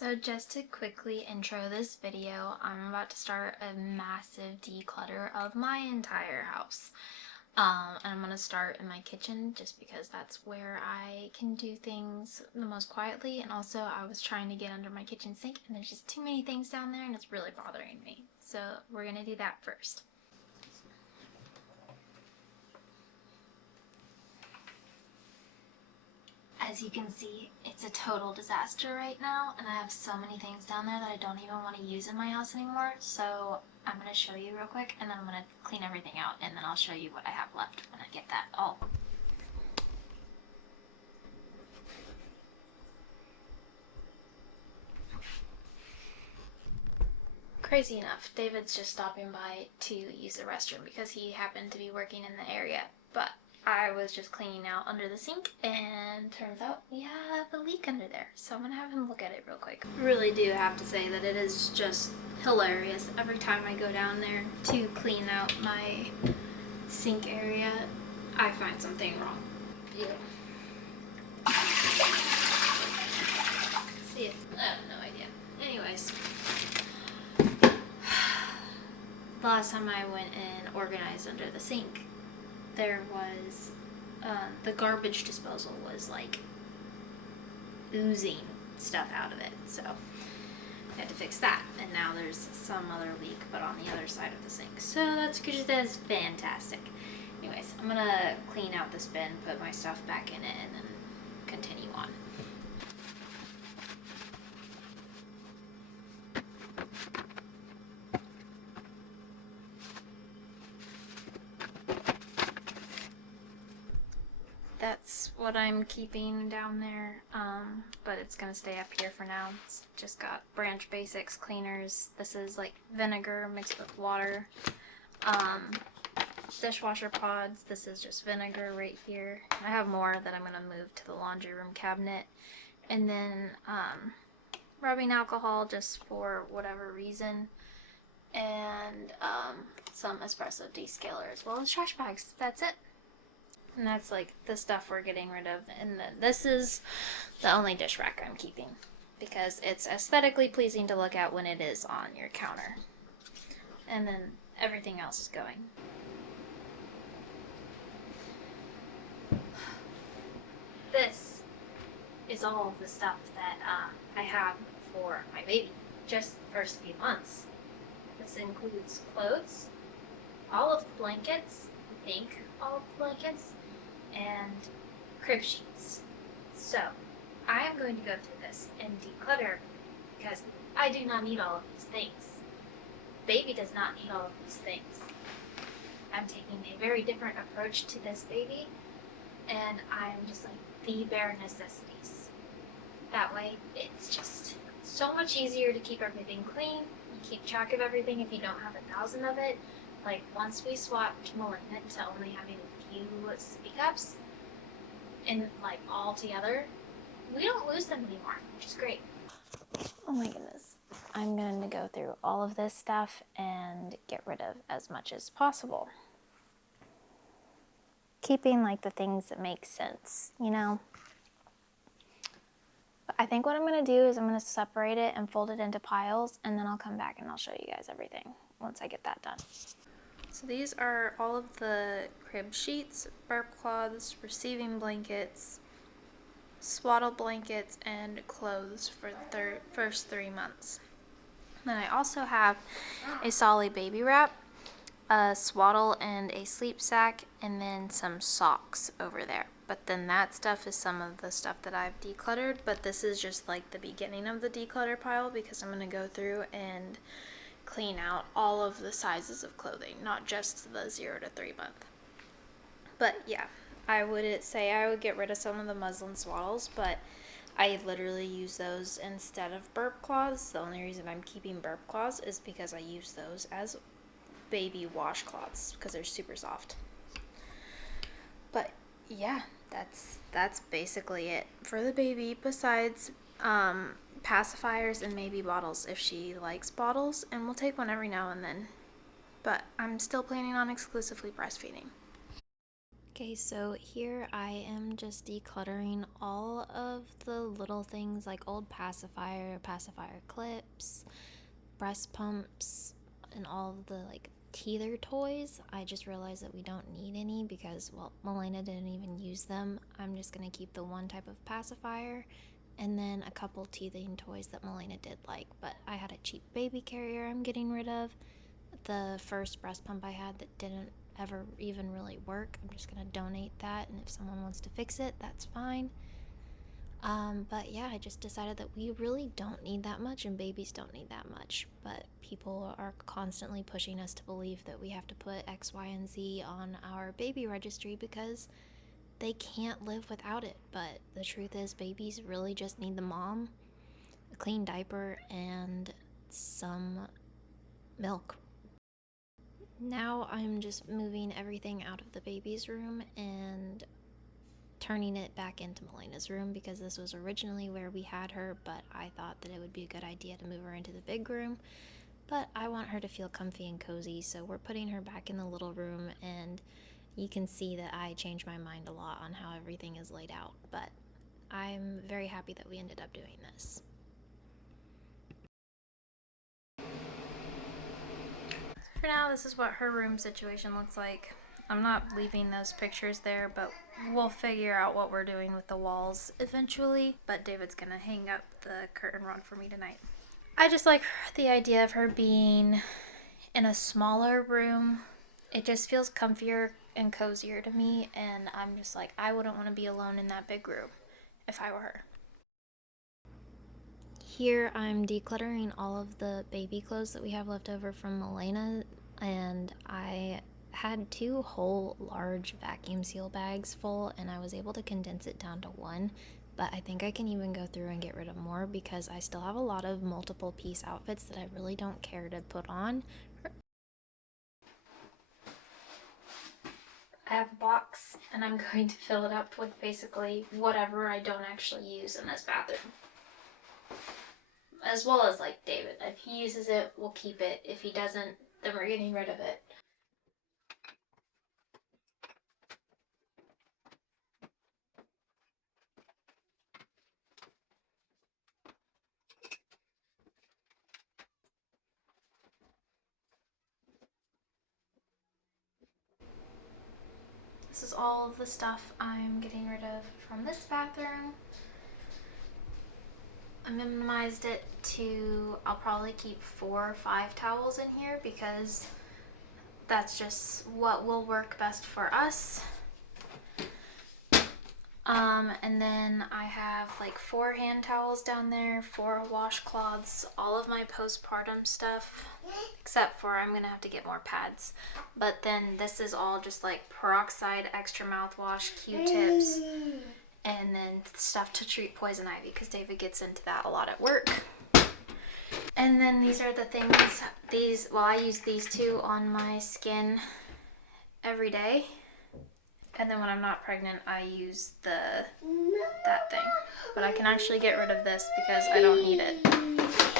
So just to quickly intro this video, I'm about to start a massive declutter of my entire house. And I'm going to start in my kitchen just because that's where I can do things the most quietly. And also I was trying to get under my kitchen sink and there's just too many things down there and it's really bothering me. So we're going to do that first. As you can see, it's a total disaster right now, and I have so many things down there that I don't even want to use in my house anymore, so I'm going to show you real quick, and then I'm going to clean everything out, and then I'll show you what I have left when I get that all. Crazy enough, David's just stopping by to use the restroom because he happened to be working in the area, but I was just cleaning out under the sink and turns out we have a leak under there. So I'm gonna have him look at it real quick. Really do have to say that it is just hilarious every time I go down there to clean out my sink area. I find something wrong. Yeah. See it? I have no idea. Anyways. The last time I went and organized under the sink, there was the garbage disposal was like oozing stuff out of it, so I had to fix that, and now there's some other leak but on the other side of the sink, so that's fantastic. Anyways, I'm gonna clean out this bin, put my stuff back in it, and then continue on. That's what I'm keeping down there, but it's gonna stay up here for now. It's just got Branch Basics cleaners. This is like vinegar mixed with water. Dishwasher pods. This is just vinegar right here. I have more that I'm gonna move to the laundry room cabinet. And then rubbing alcohol just for whatever reason. And some espresso descaler as well as trash bags. That's it. And that's like the stuff we're getting rid of. And this is the only dish rack I'm keeping because it's aesthetically pleasing to look at when it is on your counter. And then everything else is going. This is all of the stuff that I have for my baby. Just the first few months. This includes clothes, all of the blankets, I think all of the blankets, and crib sheets. So I am going to go through this and declutter because I do not need all of these things. Baby does not need all of these things. I'm taking a very different approach to this baby, and I'm just like the bare necessities. That way it's just so much easier to keep everything clean. You keep track of everything if you don't have 1,000 of it. Like once we swapped Melinda to only having a few sippy cups and like all together, we don't lose them anymore, which is great. Oh my goodness. I'm going to go through all of this stuff and get rid of as much as possible. Keeping like the things that make sense, you know? But I think what I'm going to do is I'm going to separate it and fold it into piles, and then I'll come back and I'll show you guys everything once I get that done. So these are all of the crib sheets, burp cloths, receiving blankets, swaddle blankets, and clothes for the first 3 months. Then I also have a Solly baby wrap, a swaddle and a sleep sack, and then some socks over there. But then that stuff is some of the stuff that I've decluttered, but this is just like the beginning of the declutter pile because I'm going to go through and clean out all of the sizes of clothing, not just the 0 to 3 month. But yeah, I would say I would get rid of some of the muslin swaddles, but I literally use those instead of burp cloths. The only reason I'm keeping burp cloths is because I use those as baby washcloths because they're super soft. But yeah, that's basically it for the baby, besides pacifiers and maybe bottles if she likes bottles, and we'll take one every now and then, but I'm still planning on exclusively breastfeeding. Okay, so here I am just decluttering all of the little things like old pacifier clips, breast pumps, and all of the like teether toys. I just realized that we don't need any because, well, Milena didn't even use them. I'm just gonna keep the one type of pacifier and then a couple teething toys that Milena did like, but I had a cheap baby carrier I'm getting rid of. The first breast pump I had that didn't ever even really work, I'm just gonna donate that, and if someone wants to fix it, that's fine. But yeah, I just decided that we really don't need that much, and babies don't need that much. But people are constantly pushing us to believe that we have to put X, Y, and Z on our baby registry because they can't live without it. But the truth is, babies really just need the mom, a clean diaper, and some milk. Now I'm just moving everything out of the baby's room and turning it back into Milena's room because this was originally where we had her, but I thought that it would be a good idea to move her into the big room. But I want her to feel comfy and cozy, so we're putting her back in the little room, and you can see that I changed my mind a lot on how everything is laid out, but I'm very happy that we ended up doing this. For now, this is what her room situation looks like. I'm not leaving those pictures there, but we'll figure out what we're doing with the walls eventually. But David's gonna hang up the curtain rod for me tonight. I just like the idea of her being in a smaller room. It just feels comfier and cozier to me, and I'm just like, I wouldn't want to be alone in that big room if I were her. Here I'm decluttering all of the baby clothes that we have left over from Milena, and I had 2 whole large vacuum seal bags full, and I was able to condense it down to 1, but I think I can even go through and get rid of more because I still have a lot of multiple piece outfits that I really don't care to put on. I have a box, and I'm going to fill it up with basically whatever I don't actually use in this bathroom. As well as like David. If he uses it, we'll keep it. If he doesn't, then we're getting rid of it. This is all of the stuff I'm getting rid of from this bathroom. I minimized it to, I'll probably keep 4 or 5 towels in here because that's just what will work best for us. And then I have like 4 hand towels down there, 4 washcloths, all of my postpartum stuff, except for I'm gonna have to get more pads. But then this is all just like peroxide, extra mouthwash, Q-tips, and then stuff to treat poison ivy because David gets into that a lot at work. And then these are the things, I use these 2 on my skin every day. And then when I'm not pregnant, I use that thing. But I can actually get rid of this because I don't need it.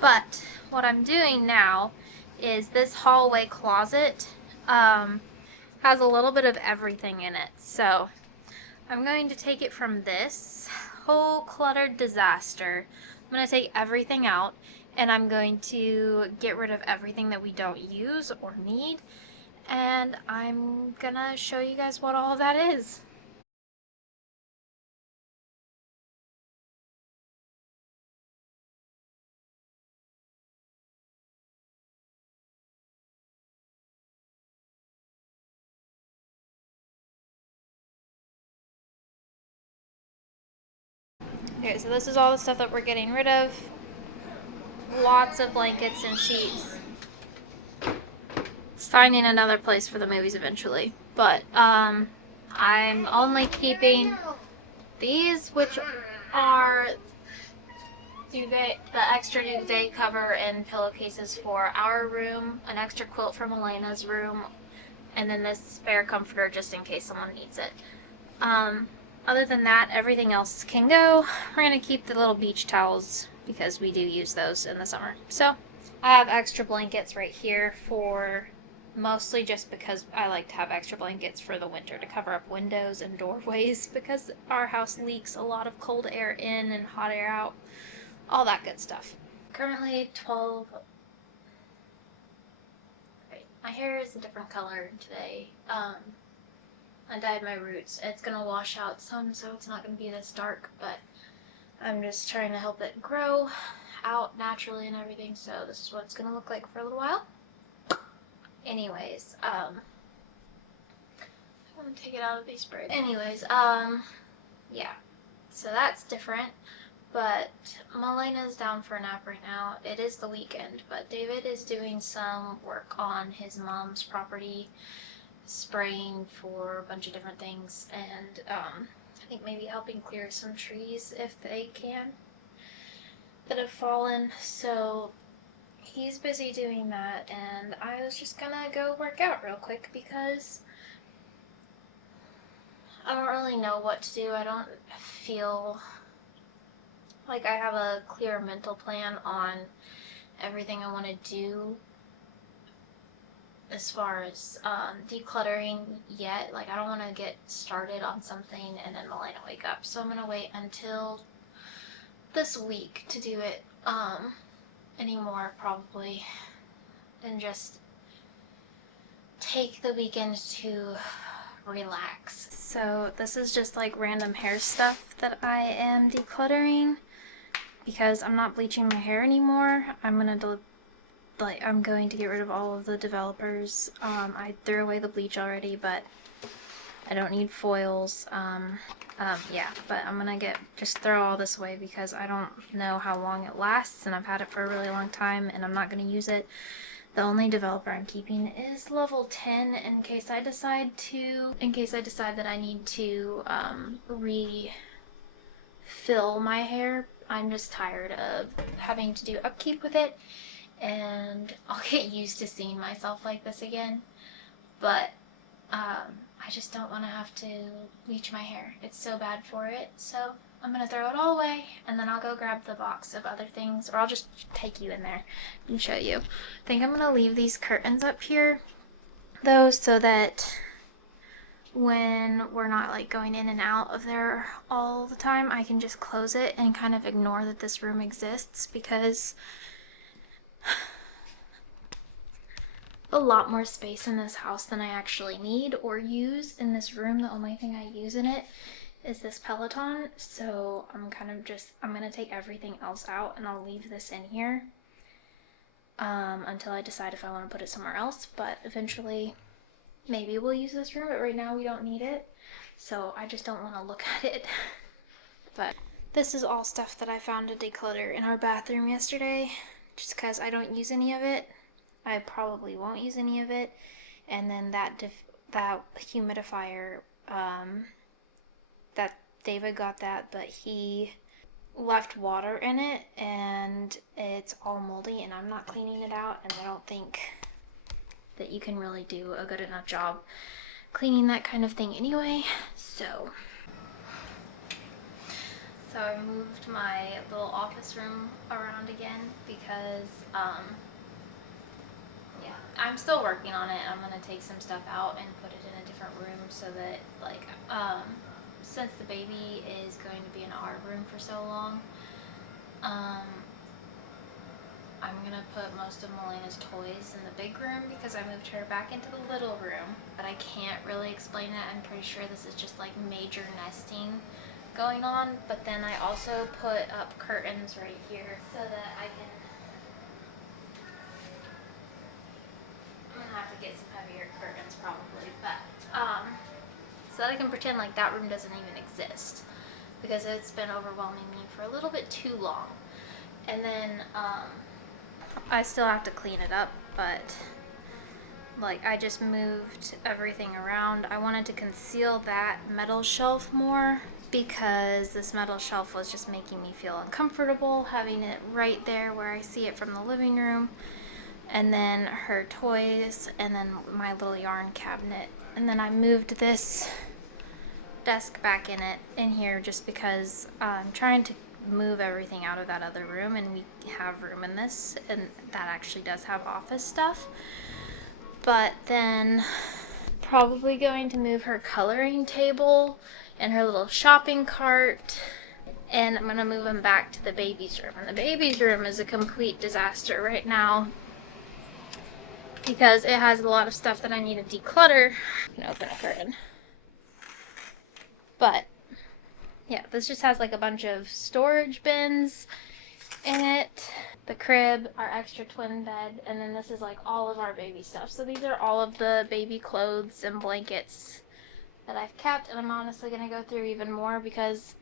But what I'm doing now is this hallway closet has a little bit of everything in it. So I'm going to take it from this whole cluttered disaster. I'm going to take everything out, and I'm going to get rid of everything that we don't use or need. And I'm gonna show you guys what all of that is. Okay, so this is all the stuff that we're getting rid of. Lots of blankets and sheets. It's finding another place for the movies eventually. But I'm only keeping these, which are the extra duvet cover and pillowcases for our room, an extra quilt from Elena's room, and then this spare comforter just in case someone needs it. Other than that, everything else can go. We're going to keep the little beach towels because we do use those in the summer. So I have extra blankets right here for mostly just because I like to have extra blankets for the winter to cover up windows and doorways because our house leaks a lot of cold air in and hot air out, all that good stuff. Currently 12. Right. My hair is a different color today. I dyed my roots. It's gonna wash out some, so it's not gonna be this dark, but I'm just trying to help it grow out naturally and everything, so this is what it's gonna look like for a little while. Anyways, I'm gonna take it out of these braids. Anyways, yeah, so that's different, but Melena's down for a nap right now. It is the weekend, but David is doing some work on his mom's property, spraying for a bunch of different things, and I think maybe helping clear some trees if they can that have fallen. So he's busy doing that, and I was just gonna go work out real quick because I don't really know what to do. I don't feel like I have a clear mental plan on everything I want to do as far as decluttering yet. Like, I don't want to get started on something and then Melena wake up. So I'm going to wait until this week to do it anymore, probably, and just take the weekend to relax. So this is just like random hair stuff that I am decluttering because I'm not bleaching my hair anymore. I'm going to get rid of all of the developers. I threw away the bleach already, but I don't need foils. Yeah, but I'm gonna just throw all this away because I don't know how long it lasts, and I've had it for a really long time, and I'm not gonna use it. The only developer I'm keeping is level 10 in case I decide that I need to refill my hair. I'm just tired of having to do upkeep with it, and I'll get used to seeing myself like this again. But I just don't want to have to bleach my hair. It's so bad for it. So I'm going to throw it all away, and then I'll go grab the box of other things, or I'll just take you in there and show you. I think I'm going to leave these curtains up here, though, so that when we're not like going in and out of there all the time, I can just close it and kind of ignore that this room exists, because a lot more space in this house than I actually need or use. In this room, the only thing I use in it is this Peloton, so I'm gonna take everything else out and I'll leave this in here until I decide if I want to put it somewhere else. But eventually maybe we'll use this room, but right now we don't need it, so I just don't want to look at it. But this is all stuff that I found to declutter in our bathroom yesterday, just because I don't use any of it. I probably won't use any of it. And then that humidifier, that David got that, but he left water in it and it's all moldy, and I'm not cleaning it out, and I don't think that you can really do a good enough job cleaning that kind of thing anyway. So I moved my little office room around again because yeah, I'm still working on it. I'm gonna take some stuff out and put it in a different room so that, like, since the baby is going to be in our room for so long, I'm gonna put most of Melena's toys in the big room because I moved her back into the little room. But I can't really explain it. I'm pretty sure this is just like major nesting going on. But then I also put up curtains right here so that I can, I'm gonna have to get some heavier curtains probably, but so that I can pretend like that room doesn't even exist, because it's been overwhelming me for a little bit too long. And then I still have to clean it up, but like, I just moved everything around. I wanted to conceal that metal shelf more because this metal shelf was just making me feel uncomfortable having it right there where I see it from the living room. And then her toys, and then my little yarn cabinet. And then I moved this desk back in here just because I'm trying to move everything out of that other room, and we have room in this, and that actually does have office stuff. But then probably going to move her coloring table and her little shopping cart, and I'm gonna move them back to the baby's room. And the baby's room is a complete disaster right now because it has a lot of stuff that I need to declutter. I can open a curtain. But yeah, this just has like a bunch of storage bins in it. The crib, our extra twin bed, and then this is like all of our baby stuff. So these are all of the baby clothes and blankets that I've kept, and I'm honestly gonna go through even more because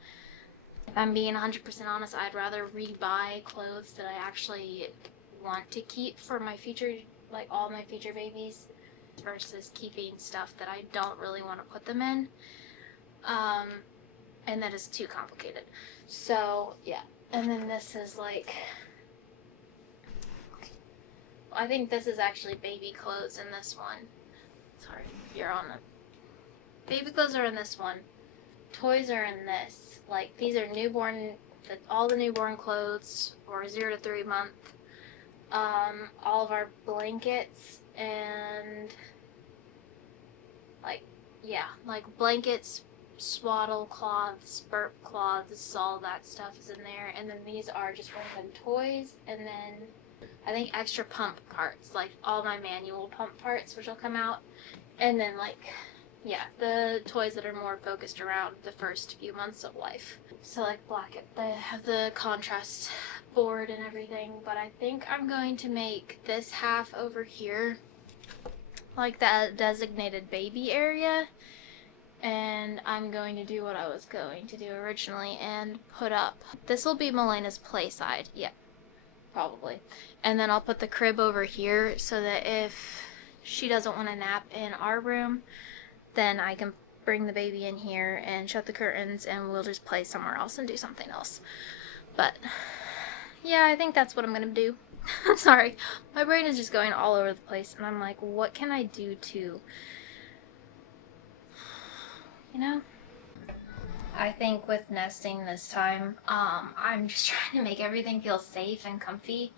if I'm being 100% honest, I'd rather rebuy clothes that I actually want to keep for my future, like all my future babies, versus keeping stuff that I don't really want to put them in. And that is too complicated. So yeah, and then this is like, I think this is actually baby clothes in this one. Sorry, you're on it. Baby clothes are in this one. Toys are in this. Like, these are newborn, all the newborn clothes for 0 to 3 month. All of our blankets and, like, yeah, like blankets, swaddle cloths, burp cloths, all that stuff is in there. And then these are just random toys. And then I think extra pump parts, like all my manual pump parts, which will come out. And then, like, yeah, the toys that are more focused around the first few months of life. So, like, they have the contrast board and everything. But I think I'm going to make this half over here like that designated baby area. And I'm going to do what I was going to do originally and put up. This will be Melena's play side. Yeah, probably. And then I'll put the crib over here so that if she doesn't want to nap in our room, then I can bring the baby in here and shut the curtains and we'll just play somewhere else and do something else. But yeah, I think that's what I'm going to do. I'm sorry. My brain is just going all over the place and I'm like, what can I do to, you know? I think with nesting this time, I'm just trying to make everything feel safe and comfy.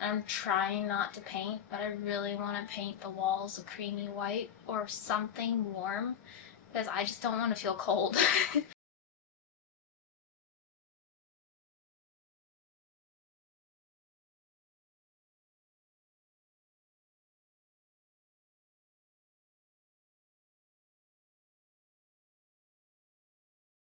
I'm trying not to paint, but I really want to paint the walls a creamy white or something warm because I just don't want to feel cold.